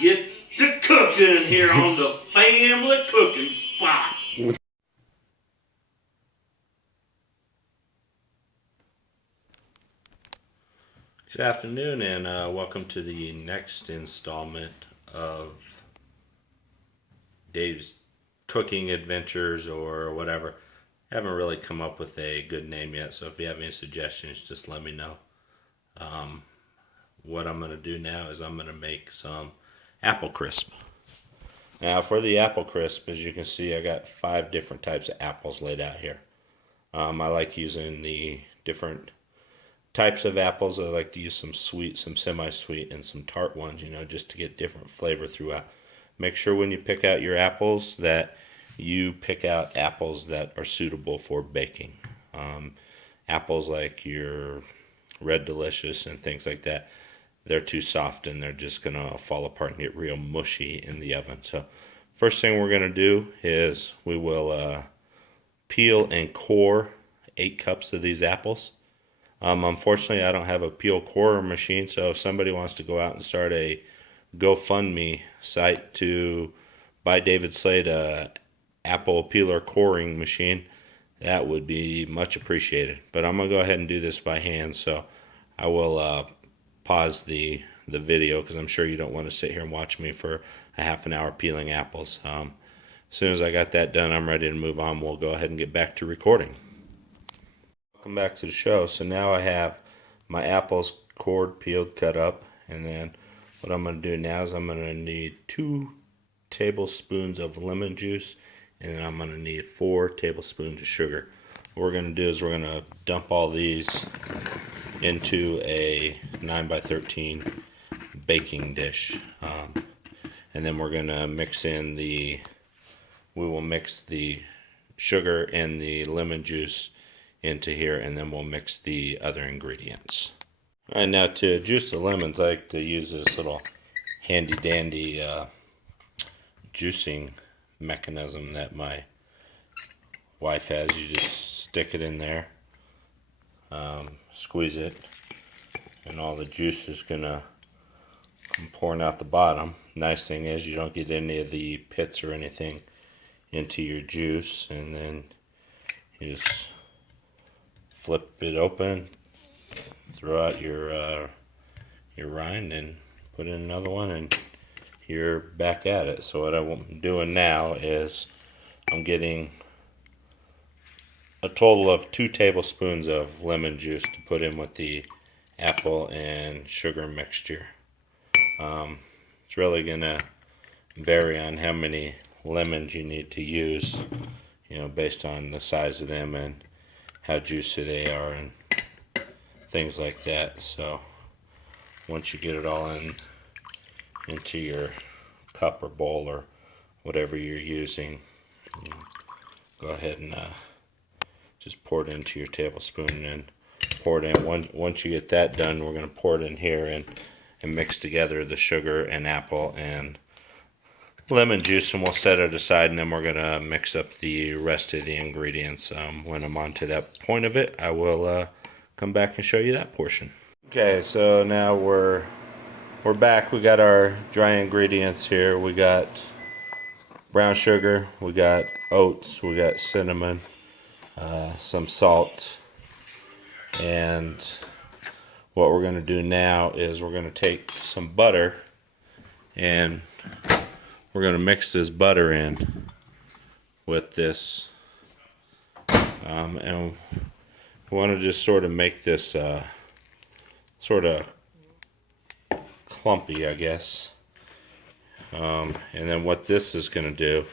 get to cooking here on the Family Cooking Spot. Good afternoon, and welcome to the next installment of Dave's Cooking Adventures or whatever. I haven't really come up with a good name yet, so if you have any suggestions, just let me know. What I'm going to do now is I'm going to make some apple crisp. Now for the apple crisp, as you can see, I got 5 different types of apples laid out here. I like using the different types of apples. I like to use some sweet, some semi-sweet, and some tart ones, just to get different flavor throughout. Make sure when you pick out your apples that you pick out apples that are suitable for baking. Apples like your Red Delicious and things like that, they're too soft and they're just going to fall apart and get real mushy in the oven. So first thing we're going to do is we will peel and core 8 cups of these apples. Unfortunately, I don't have a peel corer machine, so if somebody wants to go out and start a GoFundMe site to buy David Slade a apple peeler coring machine, that would be much appreciated. But I'm going to go ahead and do this by hand, so I will pause the video because I'm sure you don't want to sit here and watch me for a half an hour peeling apples. As soon as I got that done, I'm ready to move on. We'll go ahead and get back to recording. Welcome back to the show. So now I have my apples cored, peeled, cut up, and then what I'm going to do now is I'm going to need 2 tablespoons of lemon juice, and then I'm going to need 4 tablespoons of sugar. What we're going to do is we're going to dump all these into a 9x13 baking dish, and then we're going to mix in we will mix the sugar and the lemon juice into here, and then we'll mix the other ingredients. All right, now to juice the lemons, I like to use this little handy dandy juicing mechanism that my wife has. You just stick it in there, squeeze it, and all the juice is gonna come pouring out the bottom. Nice thing is you don't get any of the pits or anything into your juice, and then you just flip it open, throw out your rind, and put in another one, and you're back at it. So what I'm doing now is I'm getting a total of 2 tablespoons of lemon juice to put in with the apple and sugar mixture. It's really gonna vary on how many lemons you need to use, based on the size of them and how juicy they are and things like that. So once you get it all into your cup or bowl or whatever you're using, go ahead and just pour it into your tablespoon and pour it in. Once you get that done, we're going to pour it in here and mix together the sugar and apple and lemon juice, and we'll set it aside, and then we're going to mix up the rest of the ingredients. When I'm on to that point of it, I will come back and show you that portion. Okay, so now we're back. We got our dry ingredients here. We got brown sugar, we got oats, we got cinnamon, some salt, and what we're going to do now is we're going to take some butter and we're going to mix this butter in with this, and we want to just sort of make this sort of clumpy, I guess. And then what this is going to do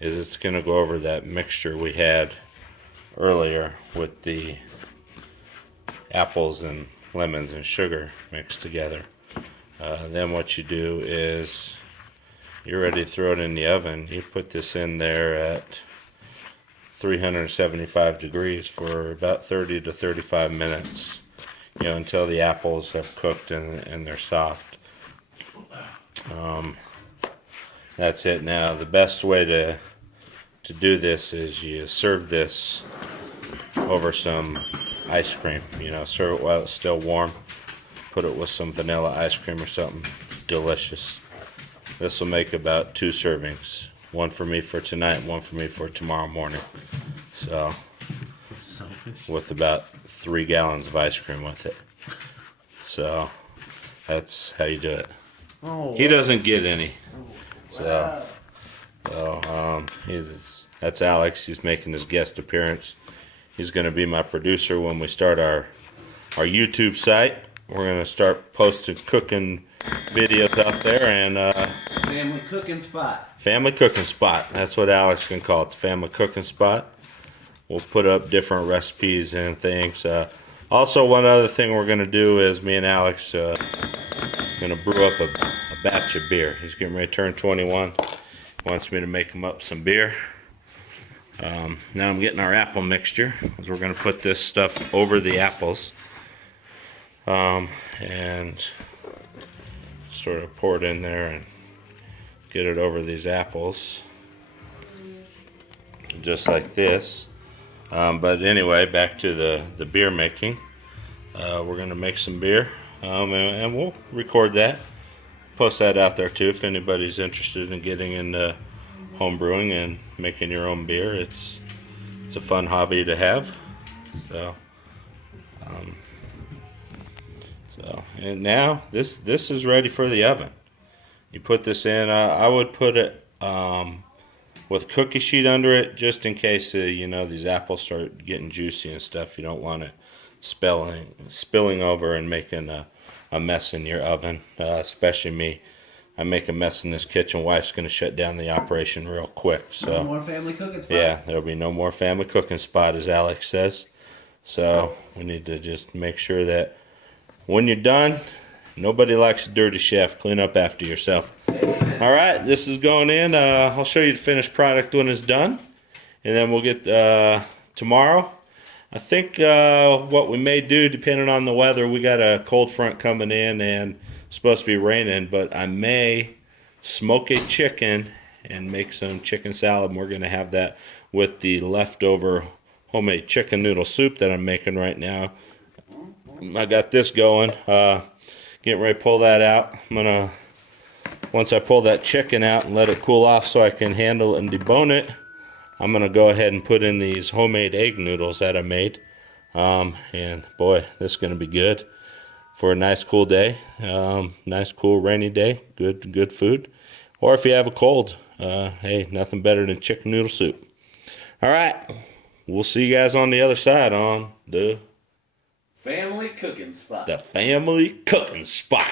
is it's going to go over that mixture we had earlier with the apples and lemons and sugar mixed together. Then what you do is you're ready to throw it in the oven. You put this in there at 375 degrees for about 30 to 35 minutes, until the apples have cooked and they're soft. That's it. Now the best way to do this is you serve this over some ice cream. Serve it while it's still warm. Put it with some vanilla ice cream or something delicious. This will make about 2 servings. One for me for tonight, one for me for tomorrow morning. So, Selfish. with about 3 gallons of ice cream with it. So, that's how you do it. Oh, He doesn't get any. wow. That's Alex. He's making his guest appearance. He's going to be my producer when we start our YouTube site. We're going to start posting cooking videos out there, and Family cooking spot. family cooking spot. That's what Alex can call it. The family cooking spot. We'll put up different recipes and things. Also, one other thing we're going to do is me and Alex going to brew up a batch of beer. He's getting ready to turn 21. Wants me to make him up some beer. Now I'm getting our apple mixture, because we're going to put this stuff over the apples. And sort of pour it in there and get it over these apples. Just like this. But anyway, back to the beer making. We're going to make some beer, and we'll record that. Post that out there too if anybody's interested in getting into home brewing and making your own beer. It's a fun hobby to have. And now this is ready for the oven. You put this in. I would put it with cookie sheet under it, just in case these apples start getting juicy and stuff. You don't want it spilling over and making a mess in your oven. Especially me. I make a mess in this kitchen. Wife's going to shut down the operation real quick. So No more family cooking spot. yeah, there'll be no more family cooking spot, as Alex says. So we need to just make sure that when you're done, nobody likes a dirty chef. Clean up after yourself. All right, this is going in. I'll show you the finished product when it's done. And then we'll get tomorrow. I think what we may do, depending on the weather, we got a cold front coming in and it's supposed to be raining, but I may smoke a chicken and make some chicken salad. And we're going to have that with the leftover homemade chicken noodle soup that I'm making right now. I got this going. Getting ready to pull that out. Once I pull that chicken out and let it cool off so I can handle it and debone it, I'm going to go ahead and put in these homemade egg noodles that I made. And boy, this is going to be good for a nice cool day. Nice cool rainy day. Good food. Or if you have a cold, hey, nothing better than chicken noodle soup. All right. We'll see you guys on the other side on the Family cooking spot. family cooking spot.